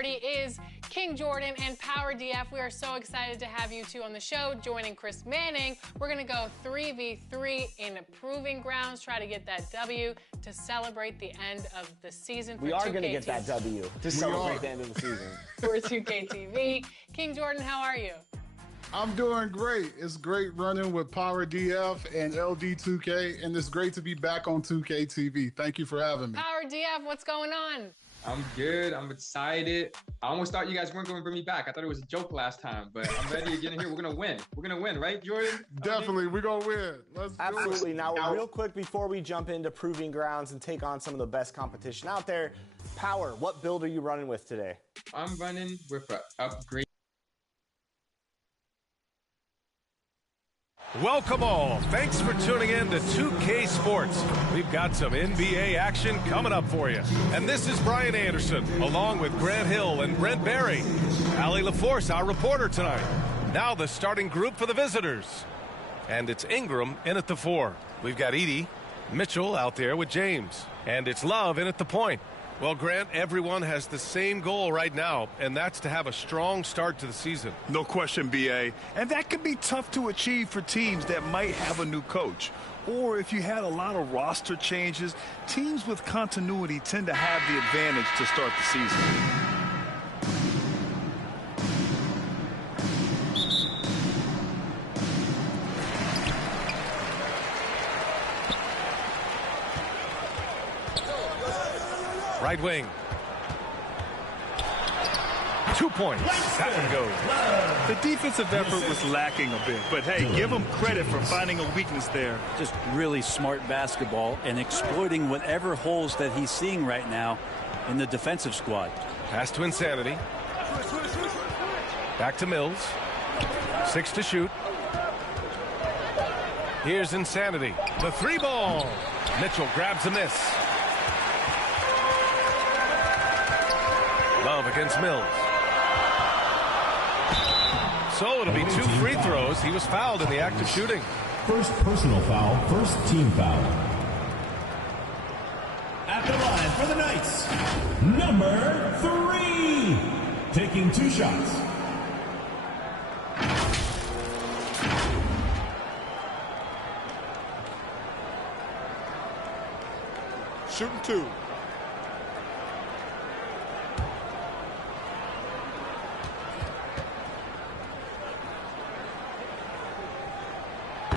party is King Jordan and Power DF. We are so excited to have you two on the show. Joining Chris Manning, we're going to go 3v3 in Proving Grounds, try to get that W to celebrate the end of the season. We are going to get that W to celebrate the end of the season. For 2K TV. King Jordan, how are you? I'm doing great. It's great running with Power DF and LD2K, and it's great to be back on 2K TV. Thank you for having me. Power DF, what's going on? I'm good. I'm excited. I almost thought you guys weren't going to bring me back. I thought it was a joke last time, but I'm ready to get in here. We're going to win. We're going to win, right, Jordan? Definitely. We're going to win. Let's Absolutely. Now, real quick, before we jump into Proving Grounds and take on some of the best competition out there, Power, what build are you running with today? I'm running with an upgrade. Welcome all. Thanks for tuning in to 2K Sports. We've got some NBA action coming up for you. And this is Brian Anderson, along with Grant Hill and Brent Barry. Allie LaForce, our reporter tonight. Now the starting group for the visitors. And it's Ingram in at the 4. We've got Edie, Mitchell out there with James. And it's Love in at the point. Well, Grant, everyone has the same goal right now, and that's to have a strong start to the season. No question, B.A. And that can be tough to achieve for teams that might have a new coach. Or if you had a lot of roster changes, teams with continuity tend to have the advantage to start the season. Right wing. 2 points. That one goes. The defensive effort was lacking a bit, but hey, give them credit for finding a weakness there. Just really smart basketball and exploiting whatever holes that he's seeing right now in the defensive squad. Pass to Insanity. Back to Mills. 6 to shoot. Here's Insanity. The 3 ball. Mitchell grabs a miss. Love against Mills. So it'll be 2 free throws. He was fouled in the act of shooting. First personal foul, first team foul. At the line for the Knights, number 3, taking 2 shots. Shooting 2.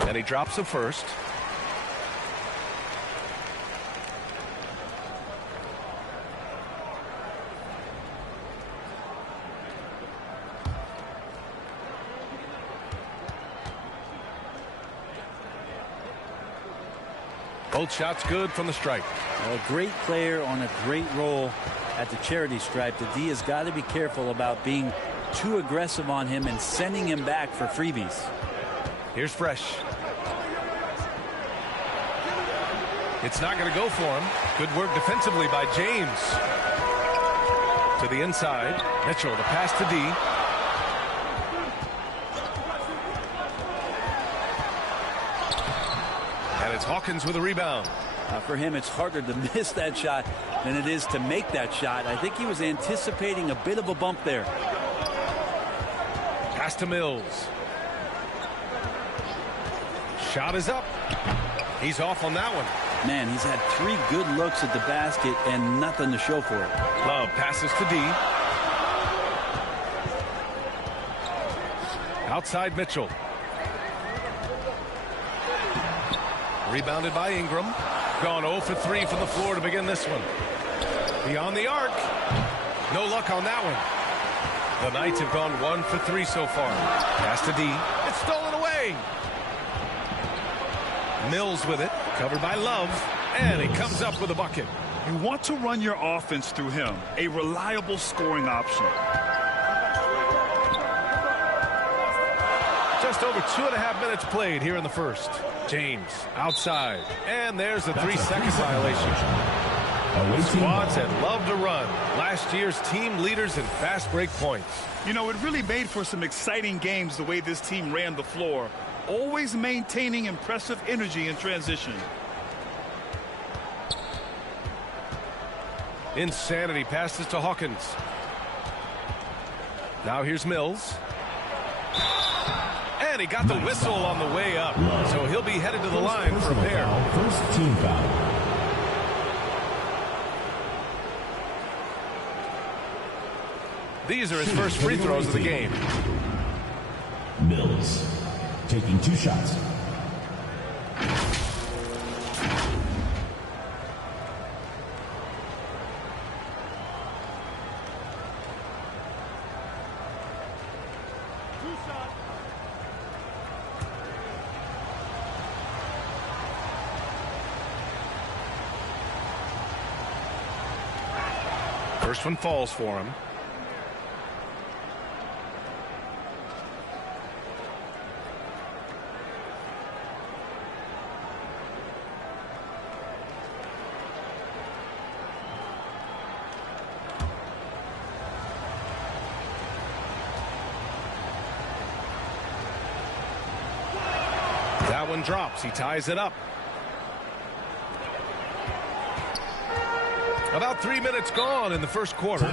And he drops the first. Both shots good from the stripe. A great player on a great roll at the charity stripe. The D has got to be careful about being too aggressive on him and sending him back for freebies. Here's Fresh. It's not going to go for him. Good work defensively by James. To the inside. Mitchell, the pass to D. And it's Hawkins with a rebound. For him, it's harder to miss that shot than it is to make that shot. I think he was anticipating a bit of a bump there. Pass to Mills. Shot is up. He's off on that one. Man, he's had 3 good looks at the basket and nothing to show for it. Love passes to D. Outside Mitchell. Rebounded by Ingram. Gone 0 for 3 from the floor to begin this one. Beyond the arc. No luck on that one. The Knights have gone 1 for 3 so far. Pass to D. It's stolen away. Mills with it, covered by Love, and he comes up with a bucket. You want to run your offense through him, a reliable scoring option. Just over 2.5 minutes played here in the first. James outside, and there's a 3-second violation. Squads that love to run. Last year's team leaders in fast break points. You know, it really made for some exciting games the way this team ran the floor. Always maintaining impressive energy in transition. Insanity passes to Hawkins. Now here's Mills. And he got the whistle on the way up. So he'll be headed to the line for a pair. First team foul. These are his first free throws of the game. Mills taking 2 shots. First one falls for him. That one drops. He ties it up. About 3 minutes gone in the first quarter.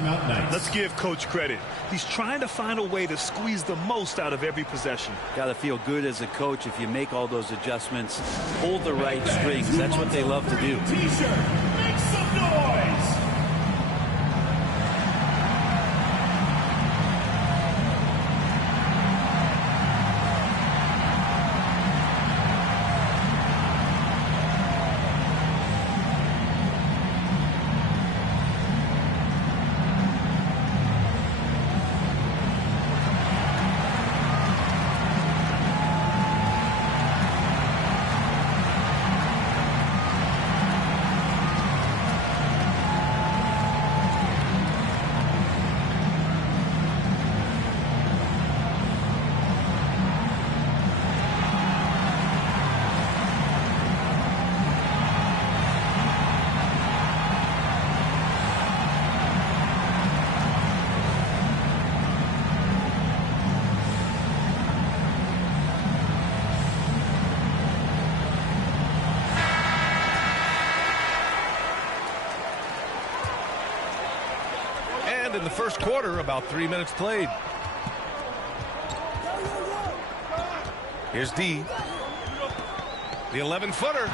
Let's give Coach credit. He's trying to find a way to squeeze the most out of every possession. Got to feel good as a coach if you make all those adjustments, hold the right strings. That's what they love to do. T-shirt, make some noise. In the first quarter, about 3 minutes played. Here's D. The 11-footer,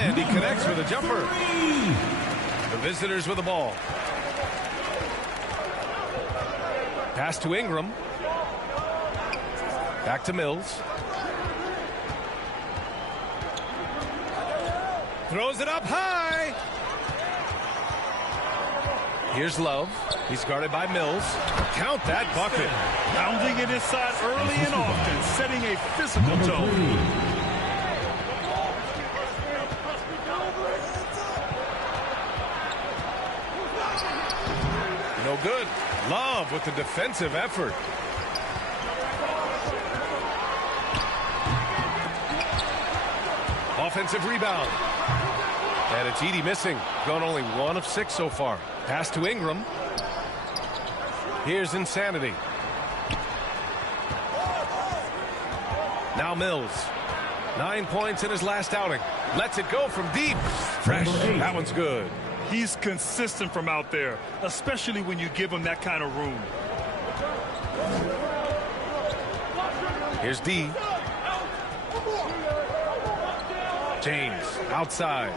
and he connects with a jumper. The visitors with the ball. Pass to Ingram. Back to Mills. Throws it up high. Here's Love. He's guarded by Mills. Count that bucket. Pounding it inside early and often, setting a physical tone. No good. Love with the defensive effort. Offensive rebound. And it's Edey missing. Gone only 1 of 6 so far. Pass to Ingram. Here's Insanity. Now Mills. 9 points in his last outing. Lets it go from deep. Fresh. That one's good. He's consistent from out there, especially when you give him that kind of room. Here's D. James outside.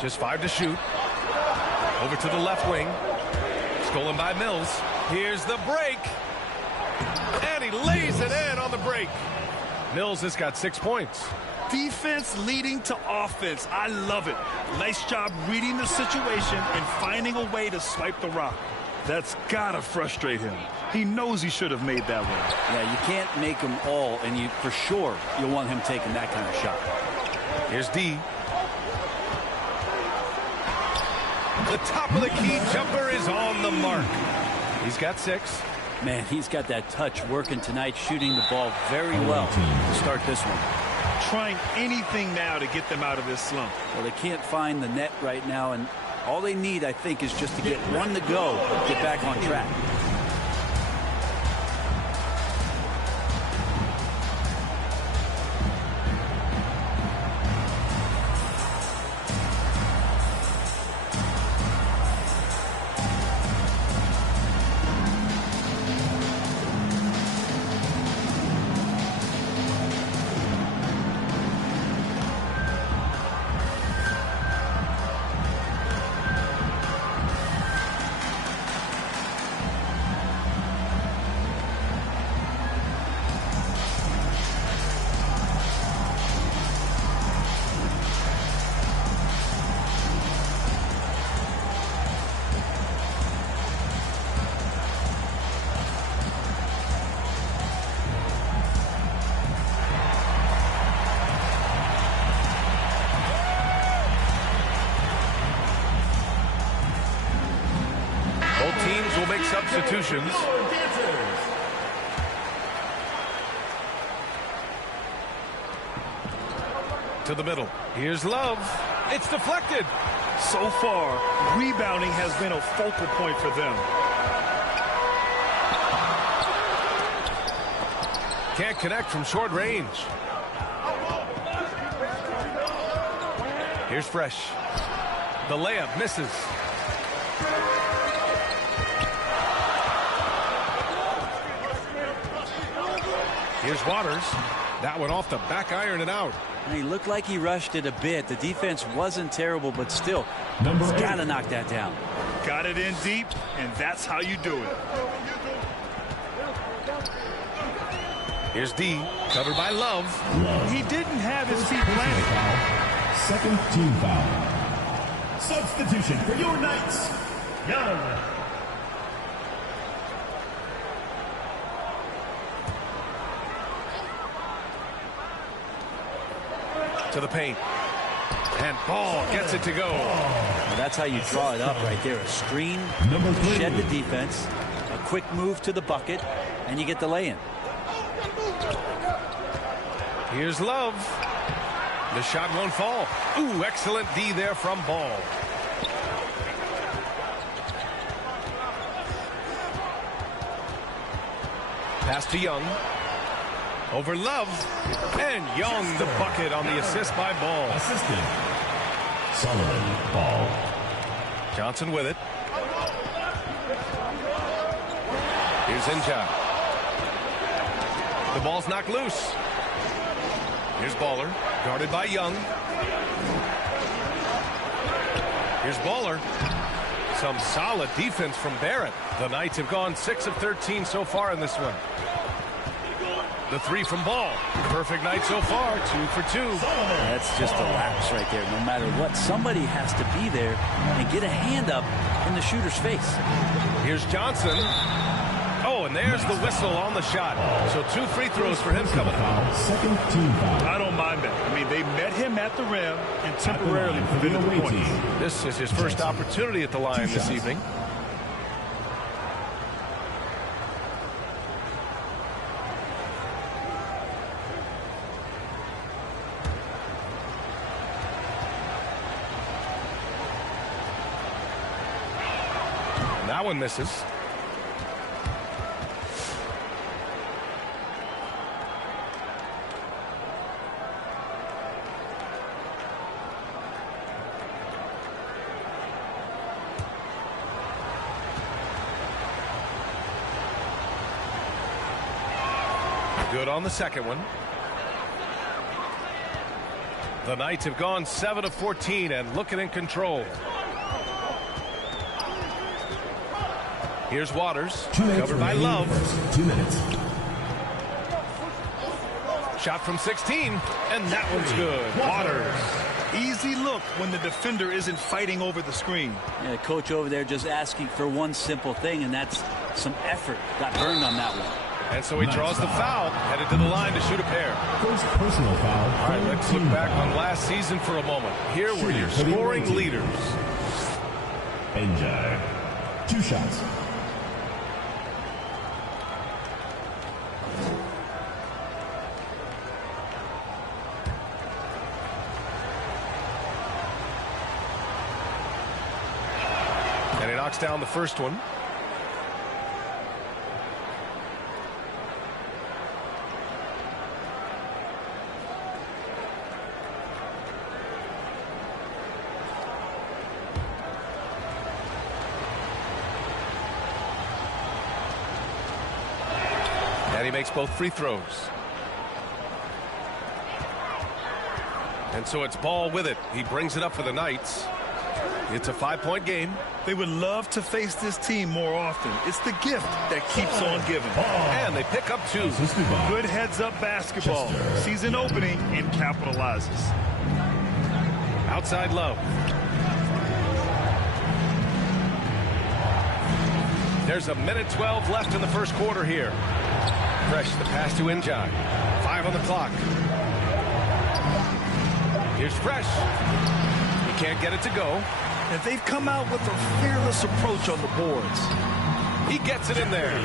Just 5 to shoot. Over to the left wing. Stolen by Mills. Here's the break. And he lays it in on the break. Mills has got 6 points. Defense leading to offense. I love it. Nice job reading the situation and finding a way to swipe the rock. That's got to frustrate him. He knows he should have made that one. Yeah, you can't make them all, and for sure you'll want him taking that kind of shot. Here's D. The top of the key jumper is on the mark. He's got 6. Man, he's got that touch working tonight, shooting the ball very well to start this one. Trying anything now to get them out of this slump. Well, they can't find the net right now, and all they need, I think, is just to get one to go, get back on track. make substitutions. To the middle. Here's Love. It's deflected. So far, rebounding has been a focal point for them. Can't connect from short range. Here's Fresh. The layup misses. Here's Waters. That one off the back iron and out. And he looked like he rushed it a bit. The defense wasn't terrible, but still, he's got to knock that down. Got it in deep, and that's how you do it. Here's D, covered by Love. He didn't have his feet planted. Second team foul. Substitution for your Knights, Young. To the paint. And Ball gets it to go. Well, that's how you draw it up right there. A screen, shed the defense, a quick move to the bucket, and you get the lay-in. Here's Love. The shot won't fall. Ooh, excellent D there from Ball. Pass to Young. Over Love. And Young the bucket on the assist by Ball. Assistant. Solomon Ball. Johnson with it. Here's Inja. The ball's knocked loose. Here's Baller, guarded by Young. Here's Baller. Some solid defense from Barrett. The Knights have gone 6 of 13 so far in this one. The three from Ball. Perfect night so far, 2 for 2. That's just a lapse right there. No matter what, somebody has to be there and get a hand up in the shooter's face. Here's Johnson. Oh, and there's the whistle on the shot. So 2 free throws for him coming up. Second team foul. I don't mind that. I mean, they met him at the rim and temporarily prevented the points. This is his first opportunity at the line this evening. That one misses. Good on the second one. The Knights have gone 7 of 14 and looking in control. Here's Waters, covered by Love. 2 minutes. Shot from 16, and that one's good. Waters. Easy look when the defender isn't fighting over the screen. Yeah, the coach over there just asking for one simple thing, and that's some effort. Got burned on that one. And so he draws the foul, headed to the line to shoot a pair. First personal foul. All right, let's look back on last season for a moment. Here were your scoring leaders. Enjoy. 2 shots. And he knocks down the first one. And he makes both free throws. And so it's Ball with it. He brings it up for the Knights. It's a 5-point game. They would love to face this team more often. It's the gift that keeps on giving. And they pick up 2. Good heads-up basketball. Season opening and capitalizes. Outside Love. There's a minute 12 left in the first quarter here. Fresh, the pass to Injai. 5 on the clock. Here's Fresh. He can't get it to go. And they've come out with a fearless approach on the boards. He gets it in there.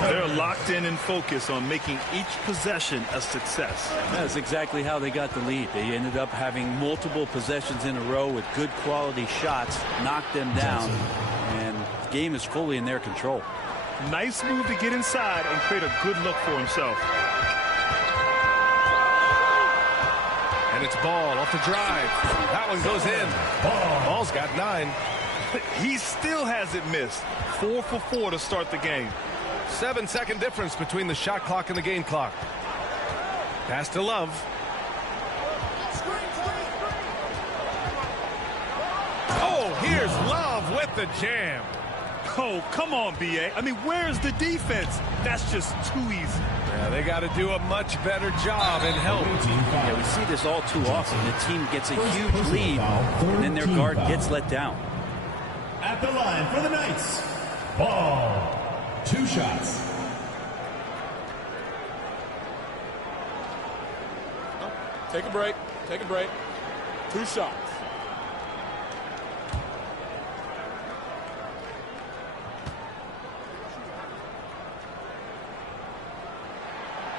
They're locked in and focused on making each possession a success. That's exactly how they got the lead. They ended up having multiple possessions in a row with good quality shots, knocked them down, and the game is fully in their control. Nice move to get inside and create a good look for himself. And it's Ball off the drive. That one goes in. Ball's got 9. He still hasn't missed. 4 for 4 to start the game. 7-second difference between the shot clock and the game clock. Pass to Love. Oh, here's Love with the jam. Oh, come on, B.A. I mean, where's the defense? That's just too easy. Yeah, they got to do a much better job in help. Yeah, we see this all too often. The team gets a huge lead, and then their guard gets let down. At the line for the Knights, Ball. 2 shots. Take a break. Take a break. 2 shots.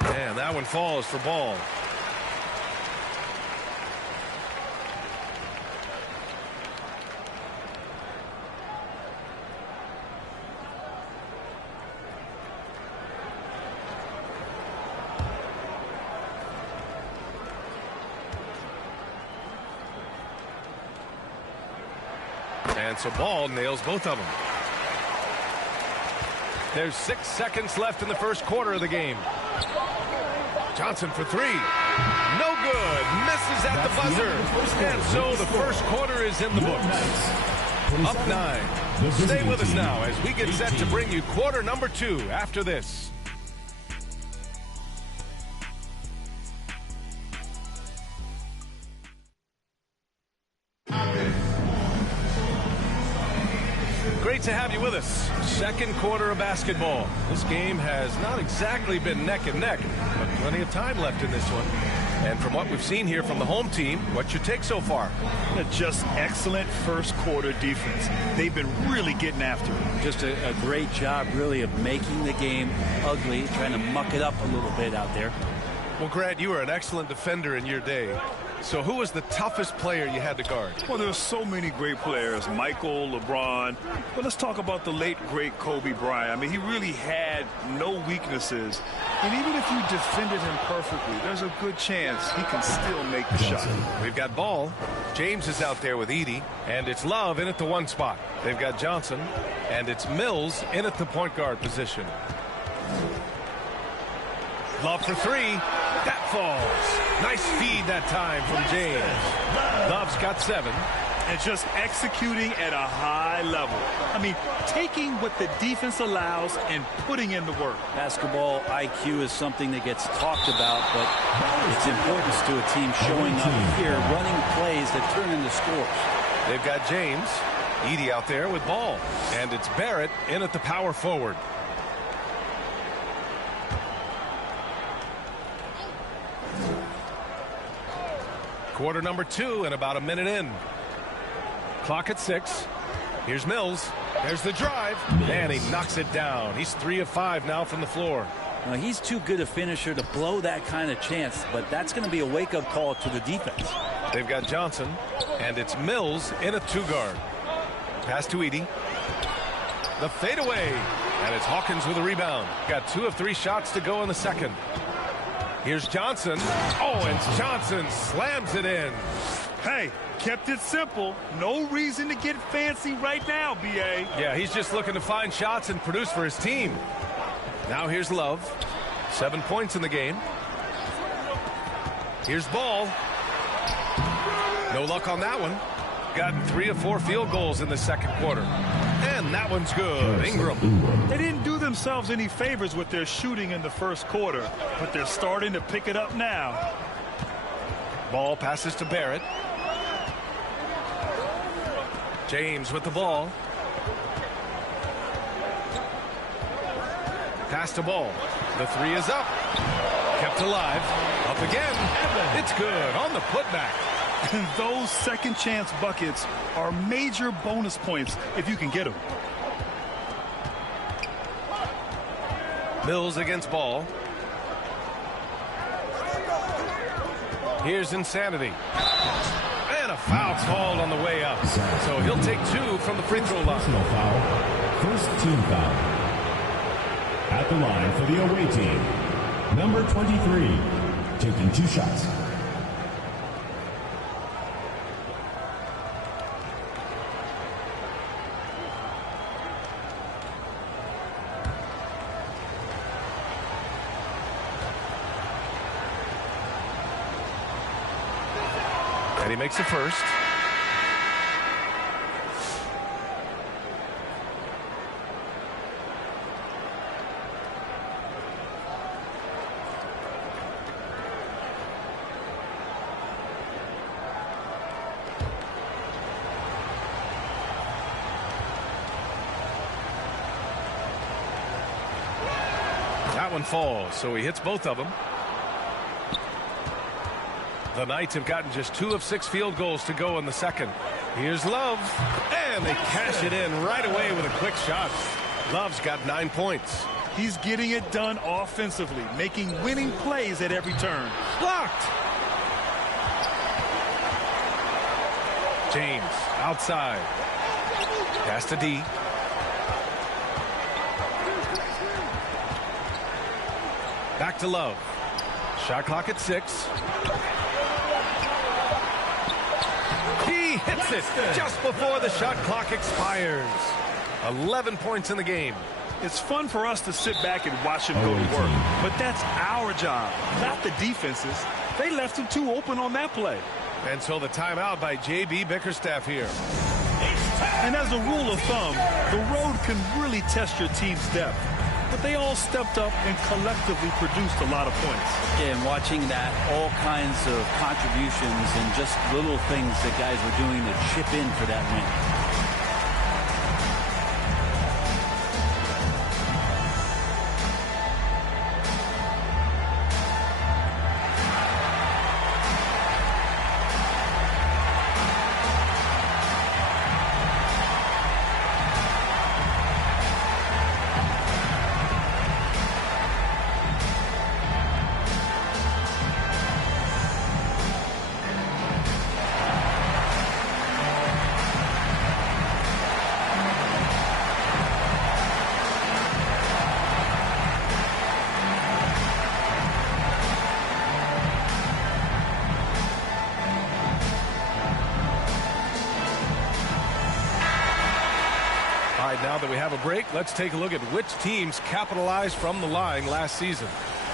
And that one falls for Ball. And so Ball nails both of them. There's 6 seconds left in the first quarter of the game. Johnson for 3. No good. Misses at the buzzer. And so the first quarter is in the books. Up 9. Stay with us now as we get set to bring you quarter number 2 after this. Great to have you with us. Second quarter of basketball. This game has not exactly been neck and neck, but plenty of time left in this one. And from what we've seen here from the home team, what's your take so far? Just excellent first quarter defense. They've been really getting after it. Just a great job, really, of making the game ugly, trying to muck it up a little bit out there. Well, Grant, you were an excellent defender in your day. So who was the toughest player you had to guard? Well, there's so many great players, Michael, LeBron. But let's talk about the late, great Kobe Bryant. I mean, he really had no weaknesses. And even if you defended him perfectly, there's a good chance he can still make the shot. We've got Ball. James is out there with Edie. And it's Love in at the 1 spot. They've got Johnson. And it's Mills in at the point guard position. Love for 3. That falls. Nice feed that time from James. Love's got 7. And just executing at a high level. I mean, taking what the defense allows and putting in the work. Basketball IQ is something that gets talked about, but its importance to a team showing up here, running plays that turn into scores. They've got James. Edie out there with Ball. And it's Barrett in at the power forward. Quarter number 2 and about a minute in. Clock at 6. Here's Mills. There's the drive. And he knocks it down. He's 3 of 5 now from the floor. Now, he's too good a finisher to blow that kind of chance, but that's going to be a wake-up call to the defense. They've got Johnson. And it's Mills in at 2 guard. Pass to Edie. The fadeaway. And it's Hawkins with a rebound. Got 2 of 3 shots to go in the second. Here's Johnson. Oh, and Johnson slams it in. Hey, kept it simple. No reason to get fancy right now, B.A. Yeah, he's just looking to find shots and produce for his team. Now here's Love. 7 points in the game. Here's Ball. No luck on that one. Got 3 of 4 field goals in the second quarter. And that one's good. Ingram. They didn't do themselves any favors with their shooting in the first quarter, but they're starting to pick it up now. Ball passes to Barrett. James with the ball. Pass to Ball. The 3 is up. Kept alive. Up again. It's good on the putback. And those second chance buckets are major bonus points if you can get them. Mills against ball. Here's Insanity. And a foul called on the way up. So he'll take 2 from the free throw line. Personal foul. First team foul. At the line for the away team, number 23, taking 2 shots. And he makes the first. That one falls, so he hits both of them. The Knights have gotten just 2 of 6 field goals to go in the second. Here's Love, and they cash it in right away with a quick shot. Love's got 9 points. He's getting it done offensively, making winning plays at every turn. Blocked. James outside. Pass to D. Back to Love. Shot clock at 6. He hits it just before the shot clock expires. 11 points in the game. It's fun for us to sit back and watch him go to work, but that's our job, not the defense's. They left him too open on that play. And so the timeout by J.B. Bickerstaff here. And as a rule of thumb, the road can really test your team's depth. But they all stepped up and collectively produced a lot of points. Yeah, and watching that, all kinds of contributions and just little things that guys were doing to chip in for that win. Now that we have a break, let's take a look at which teams capitalized from the line last season.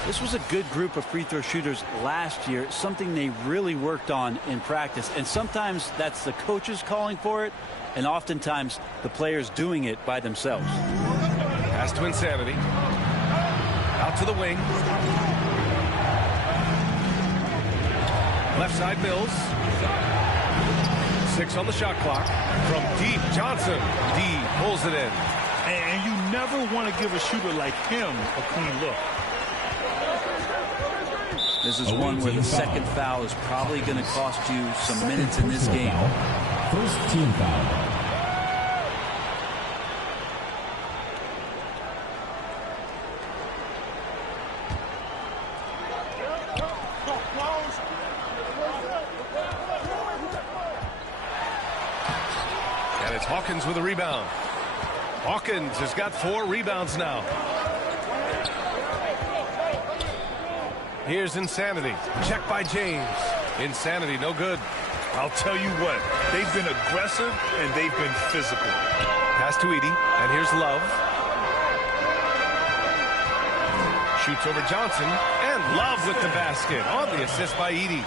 This was a good group of free throw shooters last year, something they really worked on in practice. And sometimes that's the coaches calling for it, and oftentimes the players doing it by themselves. Pass to Insanity. Out to the wing. Left side Mills. 6 on the shot clock. From deep, Johnson. D pulls it in. And you never want to give a shooter like him a clean look. This is one where the second foul is probably going to cost you some minutes in this game. First team foul. Hawkins with a rebound. Hawkins has got 4 rebounds now. Here's Insanity. Check by James. Insanity, no good. I'll tell you what, they've been aggressive and they've been physical. Pass to Edie, and here's Love. Shoots over Johnson, and Love with the basket on the assist by Edie.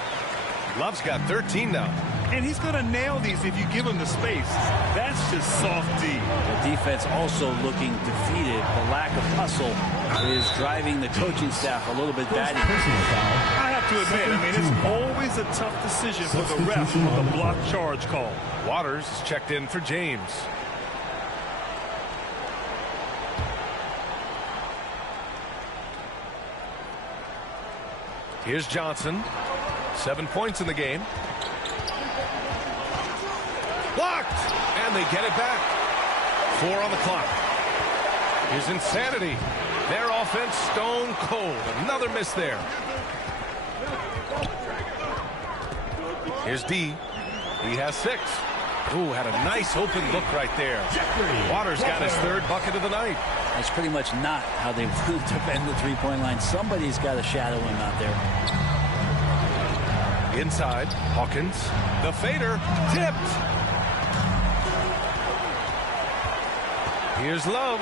Love's got 13 now. And he's going to nail these if you give him the space. That's just soft D. The defense also looking defeated. The lack of hustle is driving the coaching staff a little bit batty. I have to admit, it's always a tough decision for the ref with a block charge call. Waters is checked in for James. Here's Johnson. 7 points in the game. Blocked! And they get it back. 4 on the clock. Here's Insanity. Their offense stone cold. Another miss there. Here's D. He has 6. Ooh, had a nice open look right there. Waters got his 3rd bucket of the night. That's pretty much not how they want to defend the three-point line. Somebody's got to shadow him out there. Inside, Hawkins. The fader, tipped. Here's Love.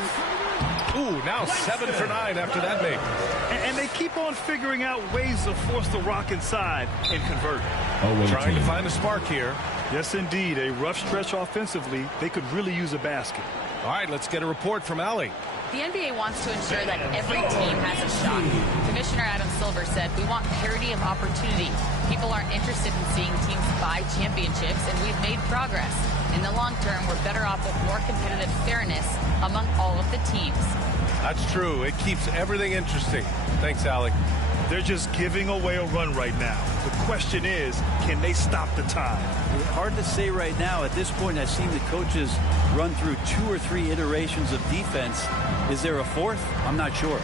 Ooh, now 7 for 9 after that make. And they keep on figuring out ways to force the Rock inside and convert. Trying to find a spark here. Yes, indeed. A rough stretch offensively. They could really use a basket. All right, let's get a report from Allie. The NBA wants to ensure that every team has a shot. Commissioner Adam Silver said, "We want parity of opportunity. People aren't interested in seeing teams buy championships, and we've made progress. In the long term, we're better off with more competitive fairness among all of the teams." That's true. It keeps everything interesting. Thanks, Allie. They're just giving away a run right now. The question is, can they stop the tide? Hard to say right now. At this point, I've seen the coaches run through 2 or 3 iterations of defense. Is there a 4th? I'm not sure.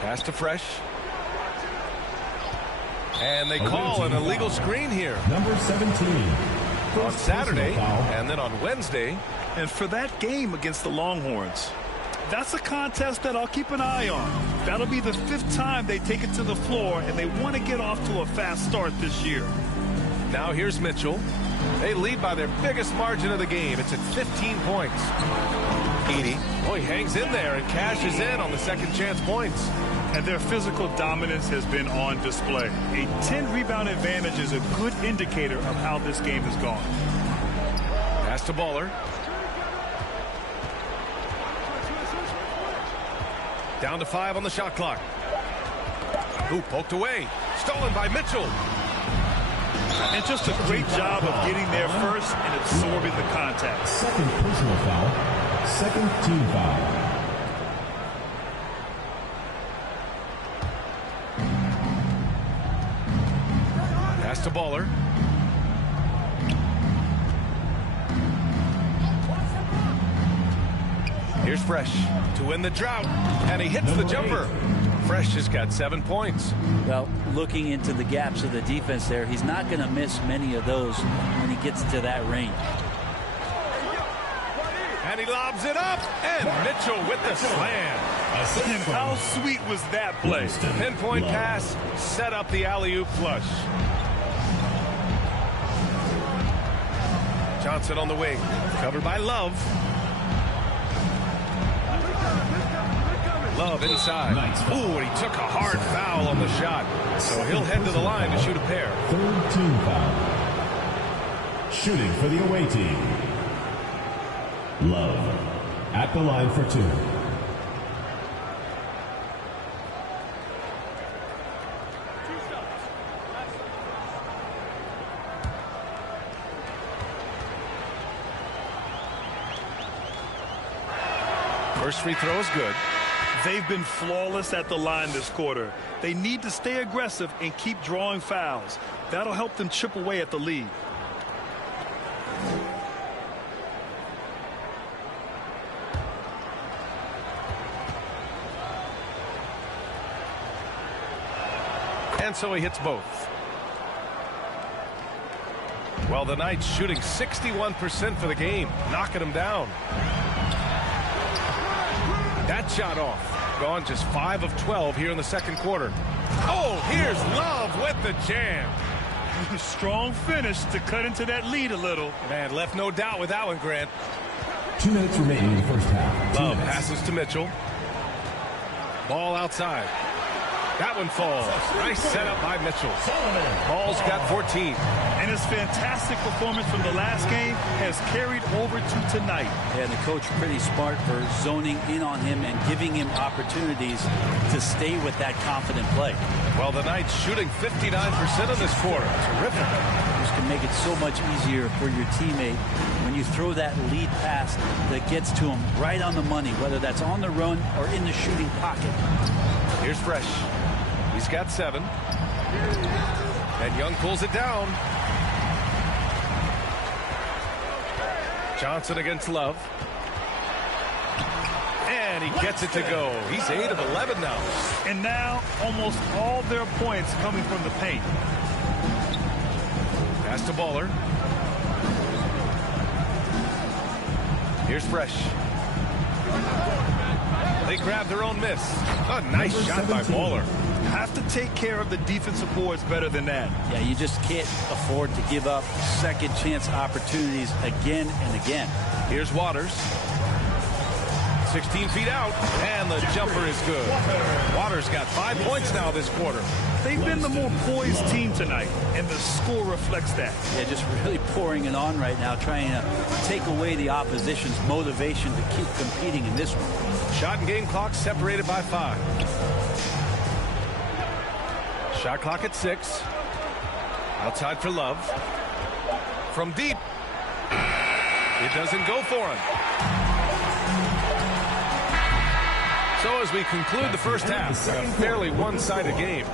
Pass to Fresh. And they call an illegal screen here. Number 17. On Saturday and then on Wednesday. And for that game against the Longhorns, that's a contest that I'll keep an eye on. That'll be the 5th time they take it to the floor, and they want to get off to a fast start this year. Now here's Mitchell. They lead by their biggest margin of the game. It's at 15 points. 80. Oh, he hangs in there and cashes in on the second chance points. And their physical dominance has been on display. A 10-rebound advantage is a good indicator of how this game has gone. Pass to Baller. Down to 5 on the shot clock. Ooh, poked away. Stolen by Mitchell. And just a great job of getting there first and absorbing the contact. Second personal foul. Second team foul. Pass to Baller. Here's Fresh to win the drought, and he hits the jumper. Fresh has got 7 points. Well, looking into the gaps of the defense there, he's not going to miss many of those when he gets to that range. And he lobs it up, and Mitchell with the slam. And how sweet was that play? Pinpoint pass, set up the alley-oop flush. Johnson on the wing, covered by Love. Love inside. Ooh, and he took a hard foul on the shot. So he'll head to the line to shoot a pair. Third team foul. Shooting for the away team. Love at the line for 2. First free throw is good. They've been flawless at the line this quarter. They need to stay aggressive and keep drawing fouls. That'll help them chip away at the lead. And so he hits both. Well, the Knights shooting 61% for the game, knocking them down. That shot off. Gone just 5 of 12 here in the second quarter. Oh, here's Love with the jam. Strong finish to cut into that lead a little. Man, left no doubt with that one, Grant. 2 minutes remaining in the first half. Love passes to Mitchell. Ball outside. That one falls. Nice setup by Mitchell. Ball's got 14. And his fantastic performance from the last game has carried over to tonight. And the coach pretty smart for zoning in on him and giving him opportunities to stay with that confident play. Well, the Knights shooting 59% in this quarter. Terrific. This can make it so much easier for your teammate when you throw that lead pass that gets to him right on the money, whether that's on the run or in the shooting pocket. Here's Fresh. He's got 7. And Young pulls it down. Johnson against Love. And he gets it to go. He's 8 of 11 now. And now almost all their points coming from the paint. Pass to Baller. Here's Fresh. They grab their own miss. A nice shot by Baller. Have to take care of the defensive boards better than that. Yeah, you just can't afford to give up second chance opportunities again and again. Here's Waters. 16 feet out, and the jumper is good. Waters got 5 points now this quarter. They've been the more poised team tonight, and the score reflects that. Yeah, just really pouring it on right now, trying to take away the opposition's motivation to keep competing in this one. Shot and game clock separated by 5. Shot clock at 6. Outside for Love. From deep. It doesn't go for him. So as we conclude the first half, a fairly one-sided game.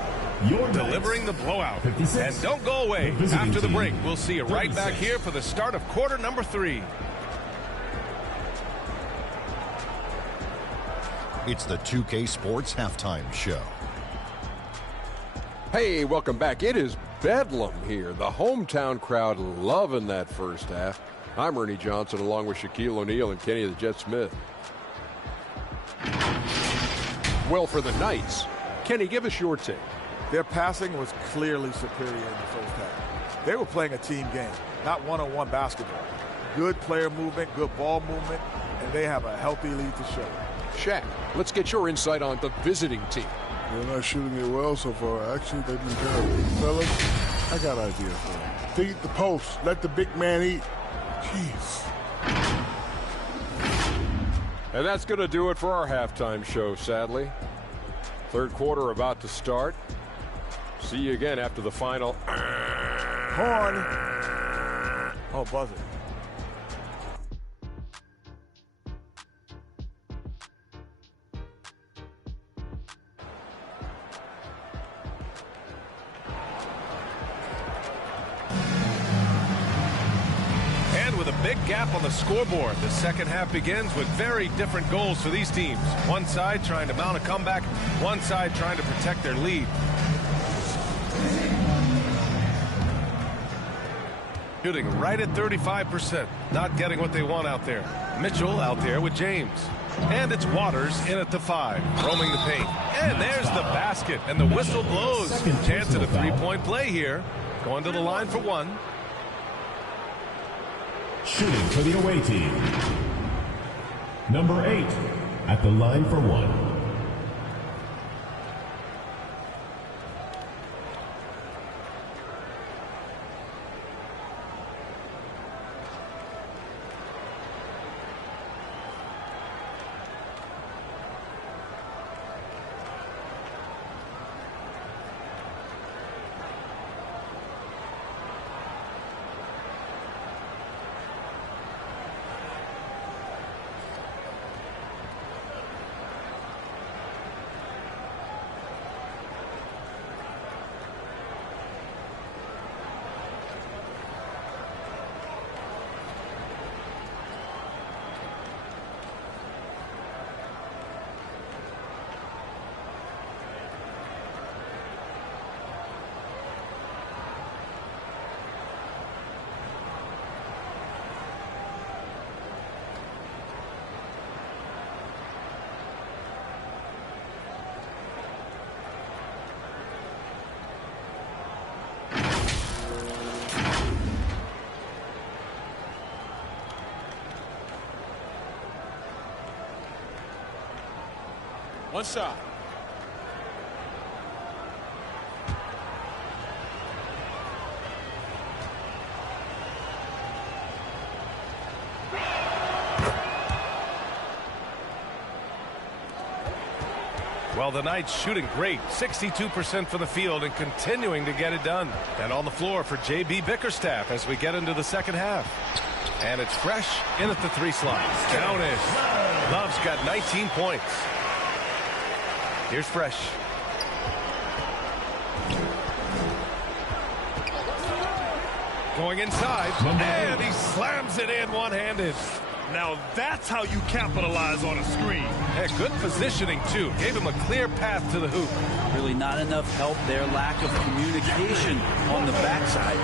Delivering the blowout. And don't go away. After the break, we'll see you right back here for the start of quarter number 3. It's the 2K Sports Halftime Show. Hey, welcome back. It is bedlam here. The hometown crowd loving that first half. I'm Ernie Johnson along with Shaquille O'Neal and Kenny the Jet Smith. Well, for the Knights, Kenny, give us your take. Their passing was clearly superior in the first half. They were playing a team game, not one-on-one basketball. Good player movement, good ball movement, and they have a healthy lead to show. Shaq, let's get your insight on the visiting team. They're not shooting it well so far. Actually, they've been terrible. Fellas, I got an idea for them. Feed the post. Let the big man eat. Jeez. And that's going to do it for our halftime show, sadly. Third quarter about to start. See you again after the final. Horn. Oh, buzzer. With a big gap on the scoreboard, the second half begins with very different goals for these teams. One side trying to mount a comeback, one side trying to protect their lead. Shooting right at 35%, not getting what they want out there. Mitchell out there with James. And it's Waters in at the 5, roaming the paint. And there's the basket, and the whistle blows. Chance at a three-point play here. Going to the line for 1. Shooting for the away team. Number 8 at the line for 1. One shot. Well, the Knights shooting great, 62% from the field and continuing to get it done. And on the floor for J.B. Bickerstaff as we get into the second half. And it's Fresh in at the 3 slot. Down in. Love's got 19 points. Here's Fresh. Going inside, and he slams it in one-handed. Now that's how you capitalize on a screen. Yeah, good positioning, too. Gave him a clear path to the hoop. Really not enough help there. Lack of communication on the backside.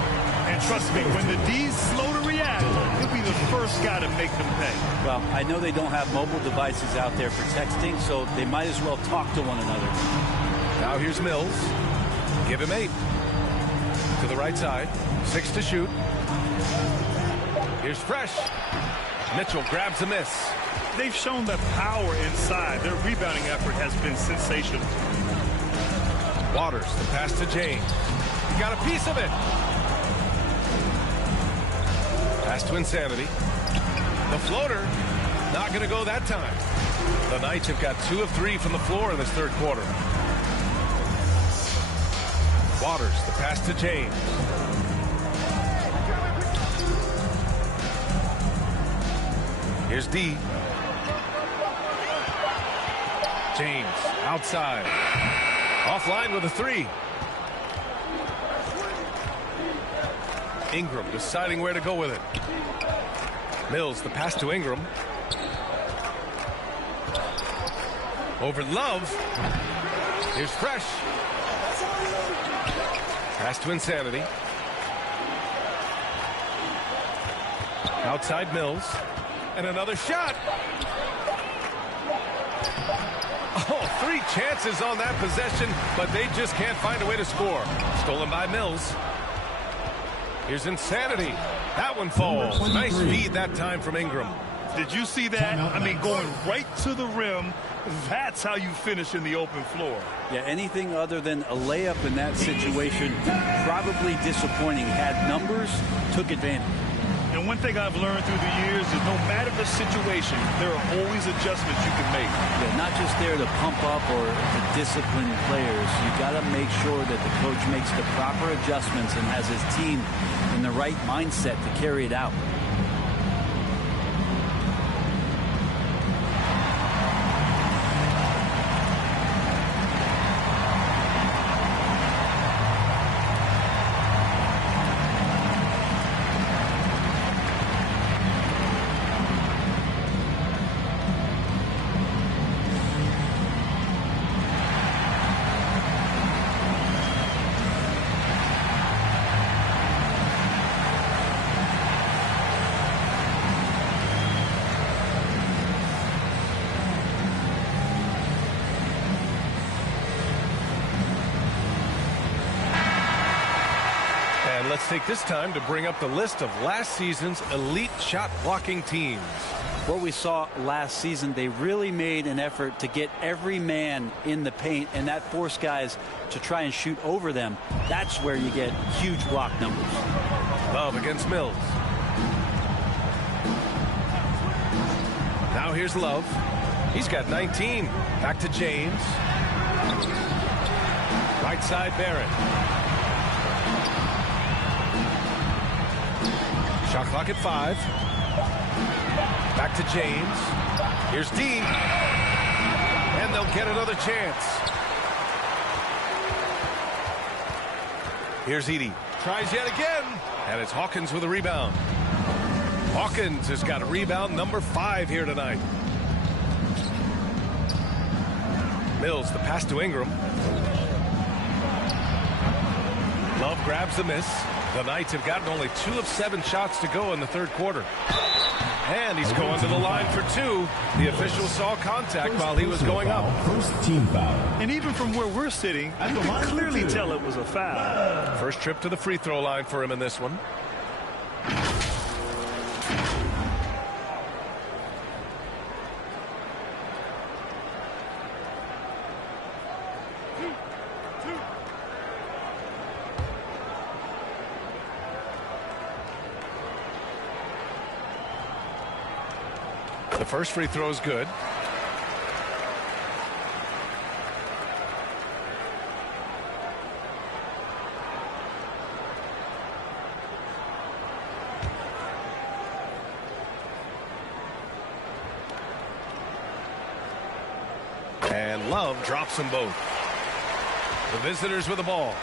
And trust me, when the D's slow to react, he'll be the first guy to make them pay. Well, I know they don't have mobile devices out there for texting, so they might as well talk to one another. Now here's Mills. Give him 8. To the right side. 6 to shoot. Here's Fresh. Mitchell grabs a miss. They've shown the power inside. Their rebounding effort has been sensational. Waters, the pass to James. He got a piece of it. Pass to Insanity. The floater, not going to go that time. The Knights have got 2 of 3 from the floor in this third quarter. Waters, the pass to James. Here's D. James, outside. Offline with a 3. Ingram deciding where to go with it. Mills, the pass to Ingram. Over Love. Here's Fresh. Pass to Insanity. Outside Mills. And another shot. Oh, 3 chances on that possession, but they just can't find a way to score. Stolen by Mills. Here's Insanity. That one falls. Nice feed that time from Ingram. Did you see that? I mean, going right to the rim. That's how you finish in the open floor. Yeah, anything other than a layup in that situation, probably disappointing. Had numbers, took advantage. And one thing I've learned through the years is no matter the situation, there are always adjustments you can make. Yeah, not just there to pump up or to discipline players. You got to make sure that the coach makes the proper adjustments and has his team in the right mindset to carry it out. Let's take this time to bring up the list of last season's elite shot blocking teams. What we saw last season, they really made an effort to get every man in the paint, and that forced guys to try and shoot over them. That's where you get huge block numbers. Love against Mills. Now here's Love. He's got 19. Back to James. Right side Barrett. Shot clock at 5. Back to James. Here's D. And they'll get another chance. Here's Edey. Tries yet again. And it's Hawkins with a rebound. Hawkins has got a rebound number 5 here tonight. Mills, the pass to Ingram. Love grabs the miss. The Knights have gotten only 2 of 7 shots to go in the third quarter. And he's going to the line for 2. The official saw contact while he was going up. First team foul. And even from where we're sitting, you can clearly tell it was a foul. First trip to the free throw line for him in this one. The first free throw is good. And Love drops them both. The visitors with the ball.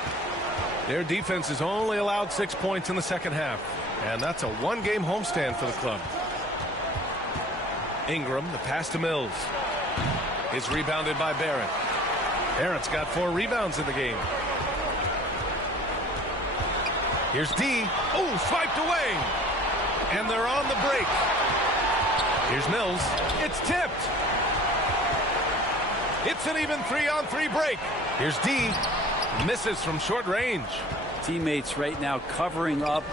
Their defense has only allowed 6 points in the second half. And that's a one-game homestand for the club. Ingram, the pass to Mills. It's rebounded by Barrett. Barrett's got 4 rebounds in the game. Here's D. Oh, swiped away. And they're on the break. Here's Mills. It's tipped. It's an even 3-on-3 break. Here's D. Misses from short range. Teammates right now covering up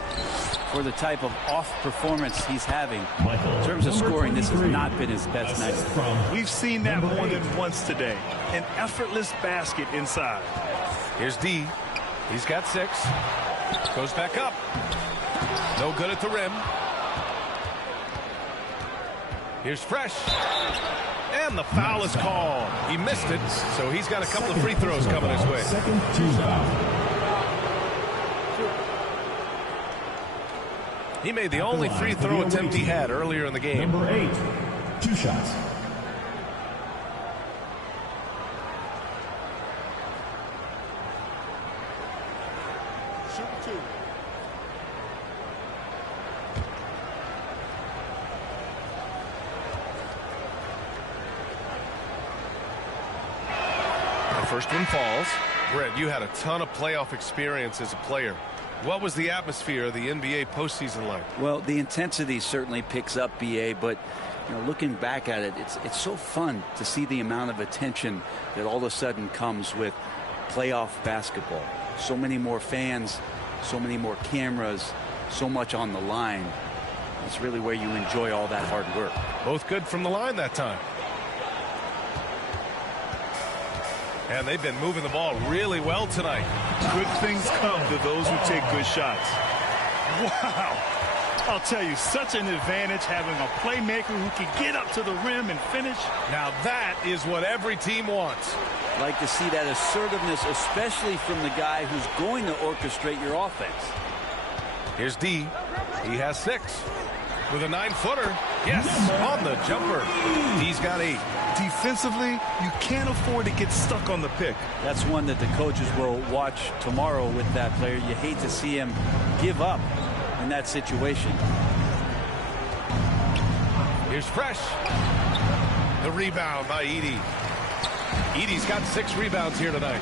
for the type of off performance he's having. In terms of scoring, this has not been his best night. We've seen that more than once today. An effortless basket inside. Here's D. He's got 6. Goes back up. No good at the rim. Here's Fresh. And the foul is called. He missed it, so he's got a couple of free throws coming his way. Second team foul. He made the only free throw attempt he had earlier in the game. Number 8, 2 shots. Shoot 2. The first one falls. Brett, you had a ton of playoff experience as a player. What was the atmosphere of the NBA postseason like? Well, the intensity certainly picks up, BA, but looking back at it, it's so fun to see the amount of attention that all of a sudden comes with playoff basketball. So many more fans, so many more cameras, so much on the line. It's really where you enjoy all that hard work. Both good from the line that time. And they've been moving the ball really well tonight. Good things come to those who take good shots. Wow. I'll tell you, such an advantage having a playmaker who can get up to the rim and finish. Now that is what every team wants. Like to see that assertiveness, especially from the guy who's going to orchestrate your offense. Here's D. He has 6. With a 9-footer. Yes, on the jumper. D's got 8. Defensively, you can't afford to get stuck on the pick. That's one that the coaches will watch tomorrow with that player. You hate to see him give up in that situation. Here's Fresh. The rebound by Edey. Edey's got 6 rebounds here tonight.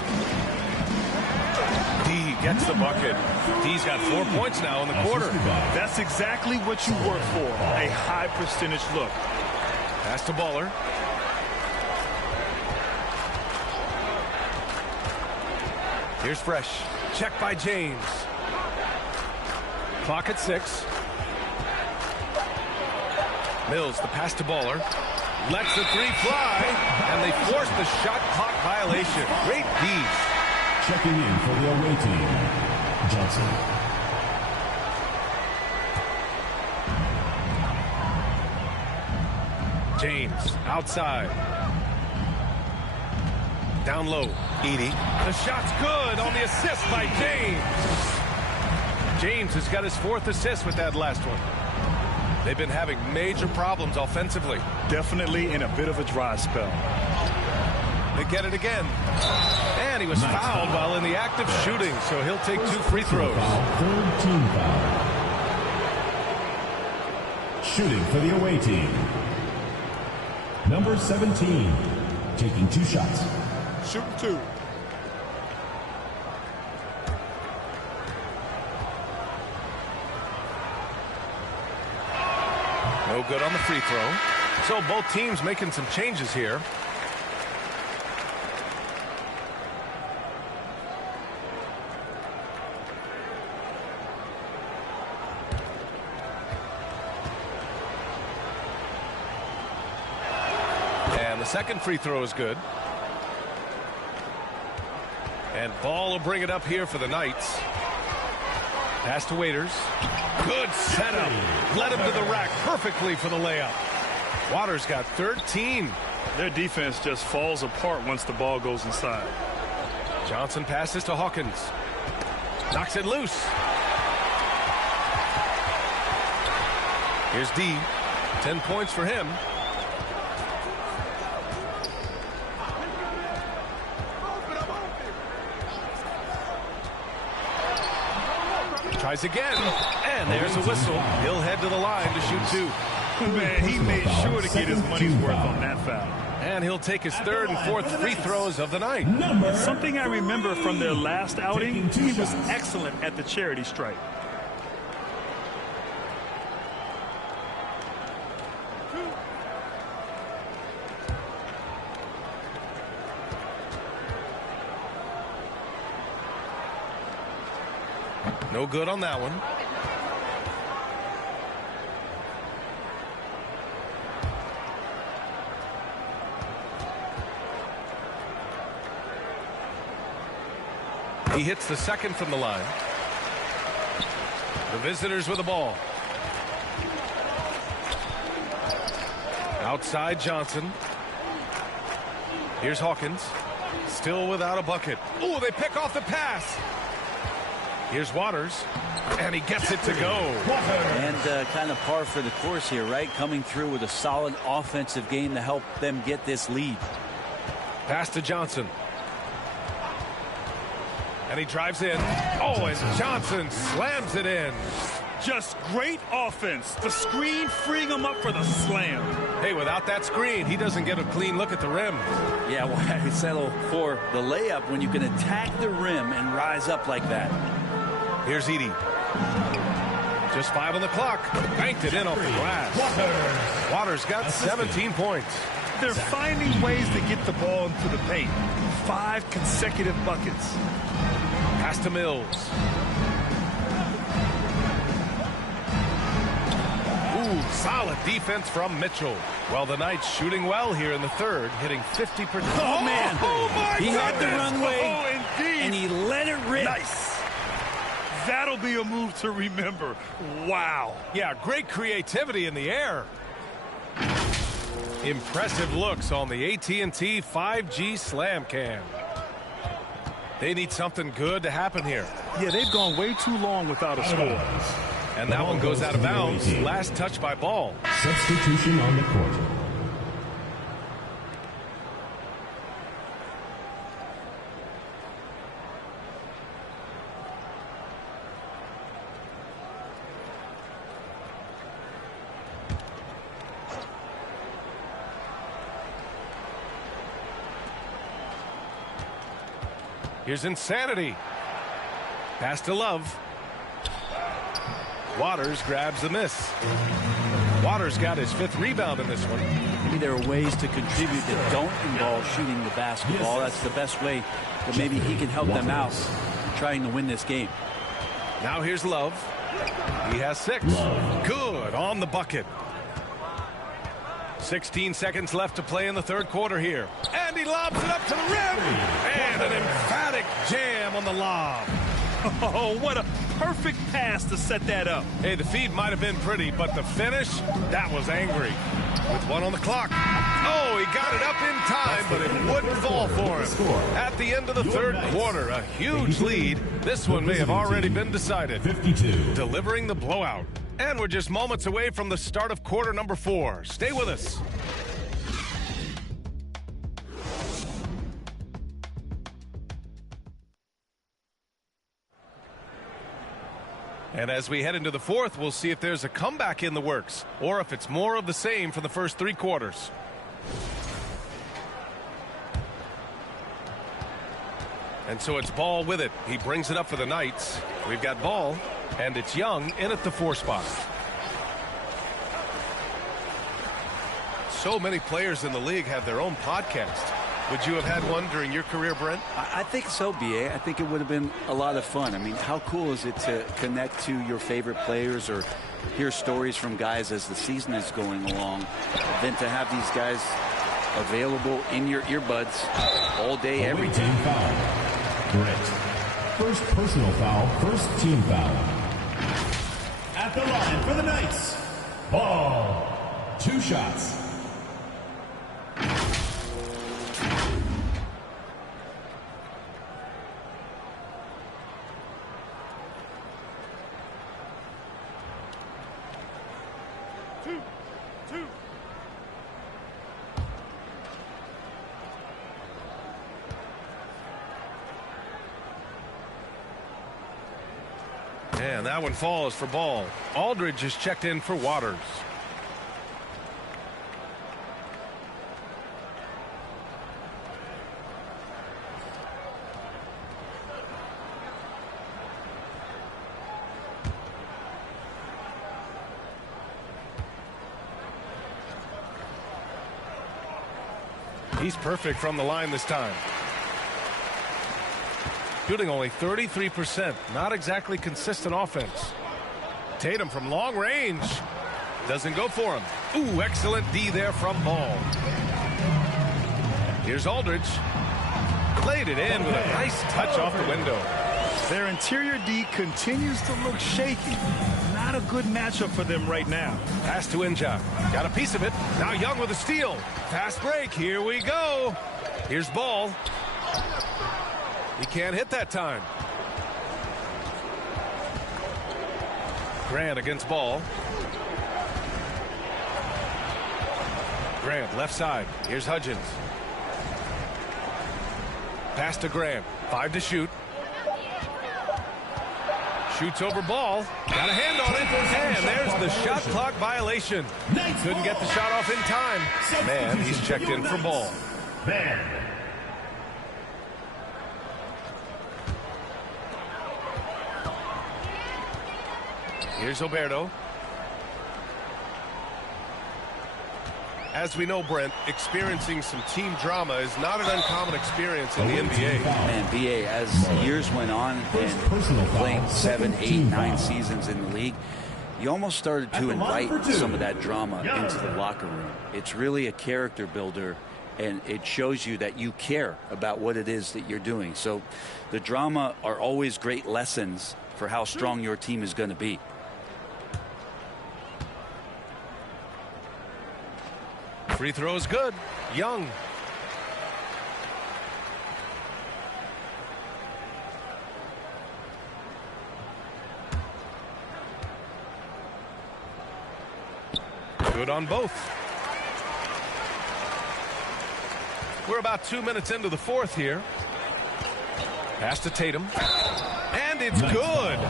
D gets the bucket. D's got 4 points now in the quarter. That's exactly what you work for. A high percentage look. Pass to Baller. Here's Fresh. Check by James. Clock at 6. Mills, the pass to Baller. Lets the 3 fly, and they force the shot clock violation. Great D's. Checking in for the away team, Johnson. James, outside. Down low, Edey. The shot's good on the assist by James. James has got his 4th assist with that last one. They've been having major problems offensively. Definitely in a bit of a dry spell. They get it again. And he was fouled while in the act of shooting, so he'll take 2 free throws. Third team foul. Shooting for the away team. Number 17, taking 2 shots. Shoot 2. No good on the free throw. So both teams making some changes here. And the second free throw is good. And Ball will bring it up here for the Knights. Pass to Waiters. Good setup. Led him to the rack perfectly for the layup. Waters got 13. Their defense just falls apart once the ball goes inside. Johnson passes to Hawkins. Knocks it loose. Here's D. 10 points for him. Tries again, and there's a whistle. He'll head to the line to shoot 2. Man, he made sure to get his money's worth on that foul. And he'll take his 3rd and 4th free throws of the night. Something I remember from their last outing, he was excellent at the charity stripe. No good on that one. He hits the 2nd from the line. The visitors with the ball. Outside Johnson. Here's Hawkins. Still without a bucket. Oh, they pick off the pass. Here's Waters. And he gets it to go. And kind of par for the course here, right? Coming through with a solid offensive game to help them get this lead. Pass to Johnson. And he drives in. Oh, and Johnson slams it in. Just great offense. The screen freeing him up for the slam. Hey, without that screen, he doesn't get a clean look at the rim. Yeah, why settle for the layup when you can attack the rim and rise up like that? Here's Edey. Just 5 on the clock. Banked it in off the glass. Waters got 17 points. They're finding ways to get the ball into the paint. 5 consecutive buckets. Pass to Mills. Ooh, solid defense from Mitchell. Well, the Knights shooting well here in the 3rd, hitting 50%. Oh, man. Oh, my He had the runway, indeed. and he let it rip. Nice. That'll be a move to remember. Wow. Yeah, great creativity in the air. Impressive looks on the AT&T 5G Slam Cam. They need something good to happen here. Yeah, they've gone way too long without a score. And that one goes out of bounds. Last touch by Ball. Substitution on the court. Here's Insanity. Pass to Love. Waters grabs the miss. Waters got his 5th rebound in this one. Maybe there are ways to contribute that don't involve shooting the basketball. That's the best way that maybe he can help them out trying to win this game. Now here's Love. He has 6. Good on the bucket. 16 seconds left to play in the 3rd quarter here. And he lobs it up to the rim. And an emphatic jam on the lob. Oh, what a perfect pass to set that up. Hey, the feed might have been pretty, but the finish, that was angry. With 1 on the clock. Oh, he got it up in time, but it wouldn't fall for him. At the end of the 3rd quarter, a huge lead. This one may have already been decided. 52. Delivering the blowout. And we're just moments away from the start of quarter number 4. Stay with us. And as we head into the 4th, we'll see if there's a comeback in the works or if it's more of the same for the first 3 quarters. And so it's Ball with it. He brings it up for the Knights. We've got Ball, and it's Young in at the 4 spot. So many players in the league have their own podcast. Would you have had one during your career, Brent? I think so, B.A. I think it would have been a lot of fun. I mean, how cool is it to connect to your favorite players or hear stories from guys as the season is going along, than to have these guys available in your earbuds all day, every day. Team foul. Brent. First personal foul, first team foul. At the line for the Knights. Ball. 2 shots. And that one falls for ball. Aldridge is checked in for Waters. He's perfect from the line this time. Shooting only 33%. Not exactly consistent offense. Tatum from long range. Doesn't go for him. Ooh, excellent D there from Ball. Here's Aldridge. Played it in with a nice touch off the window. Their interior D continues to look shaky. Not a good matchup for them right now. Pass to Inja. Got a piece of it. Now Young with a steal. Fast break. Here we go. Here's Ball. He can't hit that time. Grant against Ball. Grant left side. Here's Hudgens. Pass to Grant. 5 to shoot. Shoots over Ball. Got a hand on it. And there's the shot clock violation. Couldn't get the shot off in time. Man, he's checked in for Ball. Here's Oberto. As we know, Brent, experiencing some team drama is not an uncommon experience in the NBA. And BA, as years went on and playing 7, 8, 9 seasons in the league, you almost started to invite some of that drama into the locker room. It's really a character builder, and it shows you that you care about what it is that you're doing. So the drama are always great lessons for how strong your team is going to be. Free throw's good. Young. Good on both. We're about 2 minutes into the fourth here. Pass to Tatum. And it's good.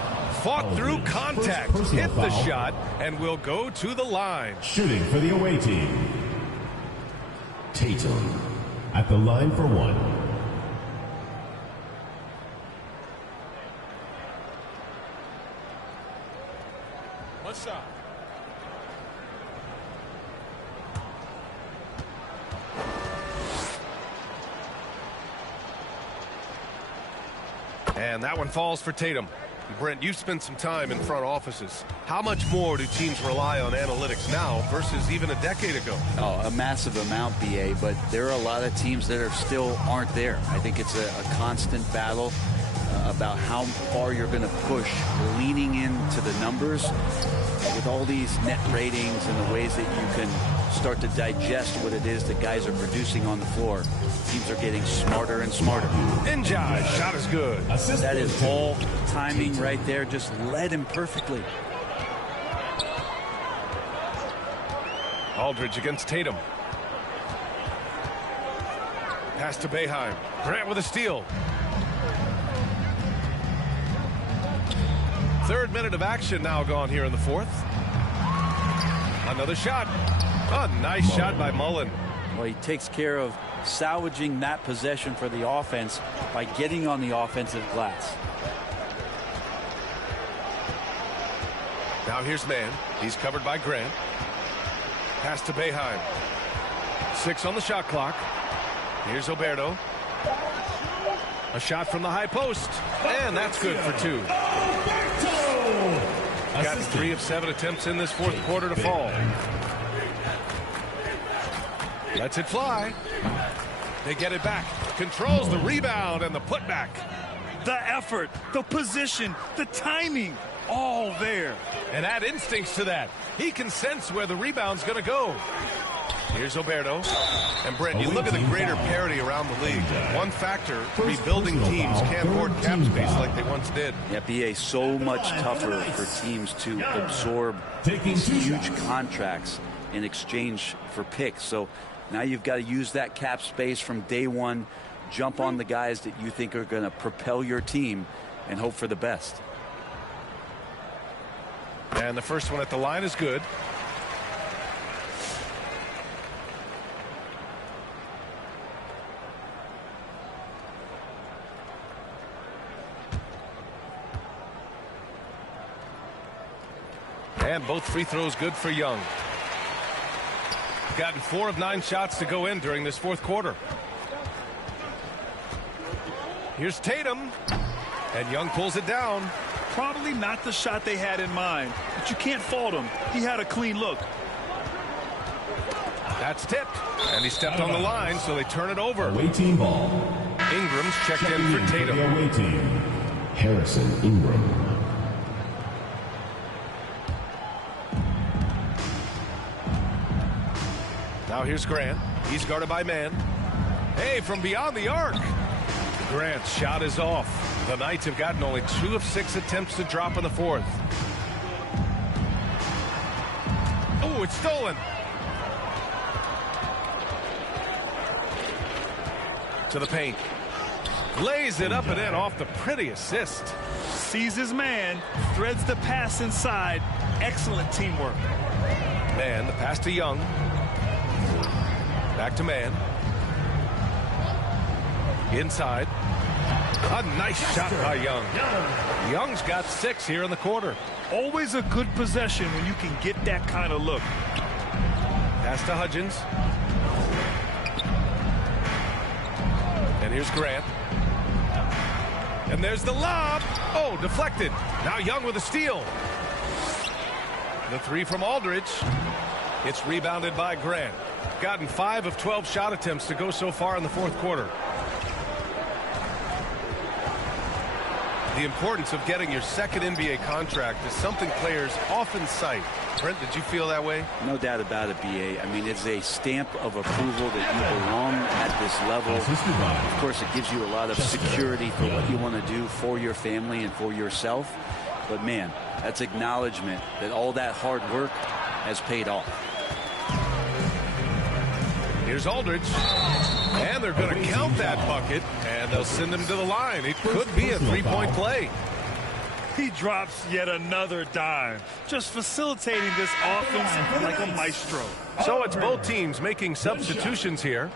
Fought through contact. Hit the shot and will go to the line. Shooting for the away team. Tatum at the line for one. One shot. And that one falls for Tatum. Brent, you've spent some time in front offices. How much more do teams rely on analytics now versus even a decade ago? Oh, a massive amount, BA, but there are a lot of teams that still aren't there. I think it's a constant battle about how far you're going to push, leaning into the numbers with all these net ratings and the ways that you can start to digest what it is that guys are producing on the floor. Teams are getting smarter and smarter. Injai, shot is good. That is Ball timing right there. Just led him perfectly. Aldridge against Tatum. Pass to Boeheim. Grant with a steal. Third minute of action now gone here in the fourth. Another shot. A nice shot by Mullen. Well, he takes care of salvaging that possession for the offense by getting on the offensive glass. Now here's Mann. He's covered by Grant. Pass to Boeheim. 6 on the shot clock. Here's Oberto. A shot from the high post. And that's good for 2. Got 3 of 7 attempts in this fourth quarter to fall. Lets it fly. They get it back. Controls the rebound and the putback. The effort, the position, the timing, all there. And add instincts to that. He can sense where the rebound's going to go. Here's Oberto. And Brent, you look at the greater parity around the league. One factor, rebuilding teams can't hoard cap space like they once did. Yeah, BA, so much tougher for teams to absorb these huge contracts in exchange for picks. So now you've got to use that cap space from day one, jump on the guys that you think are going to propel your team and hope for the best. And the first one at the line is good. And both free throws good for Young. Gotten 4 of 9 shots to go in during this fourth quarter. Here's Tatum. And Young pulls it down. Probably not the shot they had in mind, but you can't fault him. He had a clean look. That's tipped. And he stepped on the line, so they turn it over. Away team ball. Ingram's checked in for Tatum. The away team, Harrison Ingram. Now here's Grant. He's guarded by Mann. Hey, from beyond the arc. Grant's shot is off. The Knights have gotten only 2 of 6 attempts to drop in the fourth. Oh, it's stolen. To the paint. Lays it up and in off the pretty assist. Sees his man, threads the pass inside. Excellent teamwork. Mann, the pass to Young. Back to Mann. Inside. A nice shot by Young. Young's got 6 here in the quarter. Always a good possession when you can get that kind of look. Pass to Hudgens. And here's Grant. And there's the lob. Oh, deflected. Now Young with a steal. The 3 from Aldridge. It's rebounded by Grant. Gotten 5 of 12 shot attempts to go so far in the fourth quarter. The importance of getting your second NBA contract is something players often cite. Brent, did you feel that way? No doubt about it, BA. I mean, it's a stamp of approval that you belong at this level. Of course, it gives you a lot of security for what you want to do for your family and for yourself. But, man, that's acknowledgement that all that hard work has paid off. Here's Aldridge. And they're going to count that bucket, and they'll send him to the line. It could be a three-point play. He drops yet another dime, just facilitating this offense like a maestro. So it's both teams making substitutions here.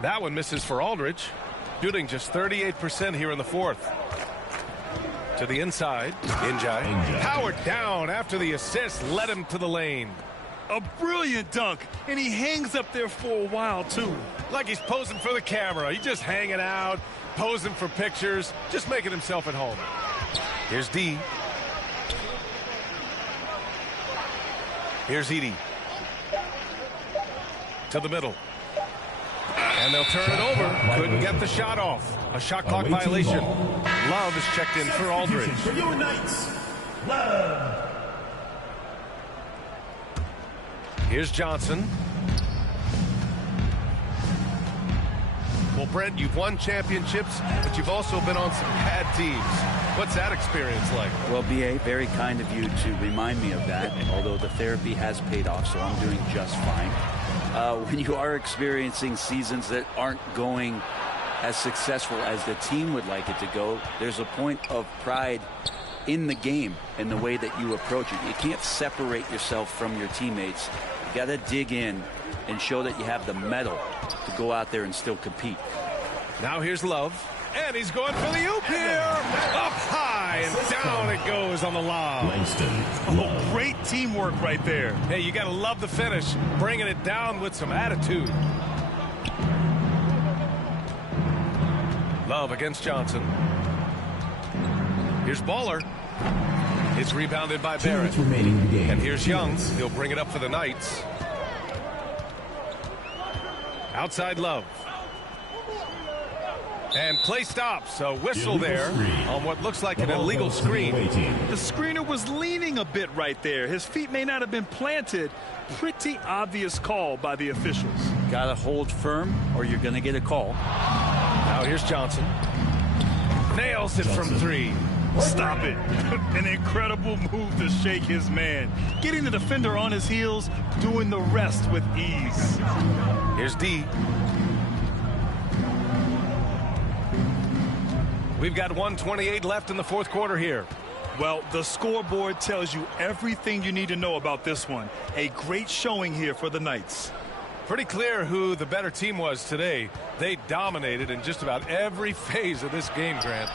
That one misses for Aldridge. Shooting just 38% here in the fourth. To the inside. Njai. Powered down after the assist. Led him to the lane. A brilliant dunk. And he hangs up there for a while, too. Like he's posing for the camera. He's just hanging out, posing for pictures, just making himself at home. Here's D. Here's Edey. To the middle. And they'll turn it over. Couldn't get the shot off. A shot clock violation. Love is checked in for Aldridge. For your Knights, Love. Here's Johnson. Well, Brent, you've won championships, but you've also been on some bad teams. What's that experience like? Well, BA, very kind of you to remind me of that, although the therapy has paid off, so I'm doing just fine. When you are experiencing seasons that aren't going as successful as the team would like it to go, there's a point of pride in the game and the way that you approach it. You can't separate yourself from your teammates. You got to dig in and show that you have the mettle to go out there and still compete. Now here's Love. And he's going for the oop here. Up high and down it goes on the lob. Oh, great teamwork right there. Hey, you got to love the finish. Bringing it down with some attitude. Love against Johnson. Here's Baller. It's rebounded by Barrett. And here's Young. He'll bring it up for the Knights. Outside Love. And play stops. A whistle there on what looks like an illegal screen. The screener was leaning a bit right there. His feet may not have been planted. Pretty obvious call by the officials. Got to hold firm or you're going to get a call. Now here's Johnson. Nails it from 3. Stop it. An incredible move to shake his man. Getting the defender on his heels, doing the rest with ease. Here's D. We've got 1:28 left in the fourth quarter here. Well, the scoreboard tells you everything you need to know about this one. A great showing here for the Knights. Pretty clear who the better team was today. They dominated in just about every phase of this game, Grant.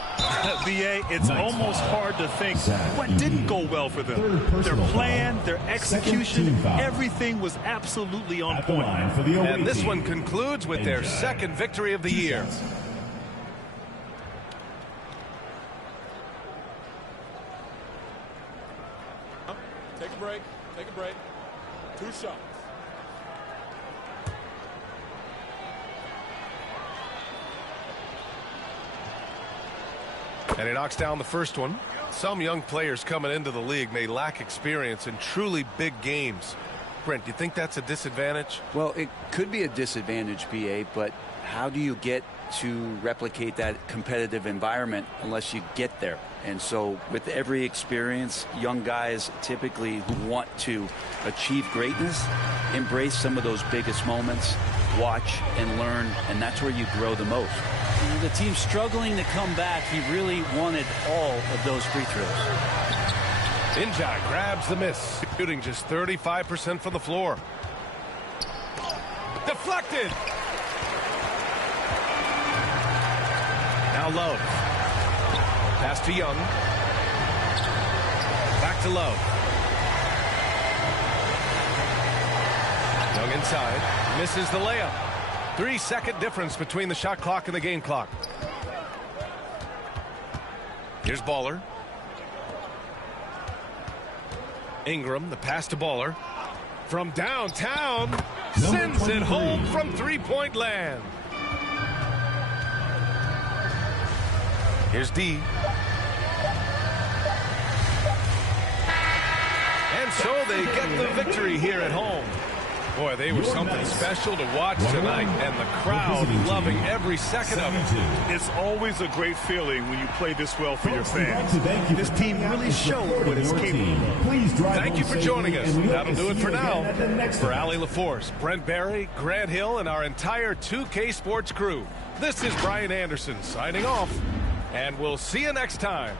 BA, it's almost hard to think what didn't go well for them. Their plan, their execution, everything was absolutely on point. And this one concludes with their second victory of the year. Take a break. Take a break. 2 shots. And he knocks down the first one. Some young players coming into the league may lack experience in truly big games. Brent, do you think that's a disadvantage? Well, it could be a disadvantage, BA, but how do you get to replicate that competitive environment unless you get there? And so with every experience, young guys typically who want to achieve greatness, embrace some of those biggest moments, watch and learn, and that's where you grow the most. The team struggling to come back, he really wanted all of those free throws. Injai grabs the miss, shooting just 35% from the floor. Deflected. Now Love. Pass to Young. Back to Love. Young inside. Misses the layup. 3-second difference between the shot clock and the game clock. Here's Baller. Ingram, the pass to Baller. From downtown, sends it home from three-point land. Here's D. And so they get the victory here at home. Boy, they were something special to watch tonight, and the crowd loving every second of it. It's always a great feeling when you play this well for your fans. This team really showed what it's capable of. Thank you for joining us. That'll do it for now. For Allie LaForce, Brent Barry, Grant Hill, and our entire 2K Sports crew, this is Brian Anderson signing off, and we'll see you next time.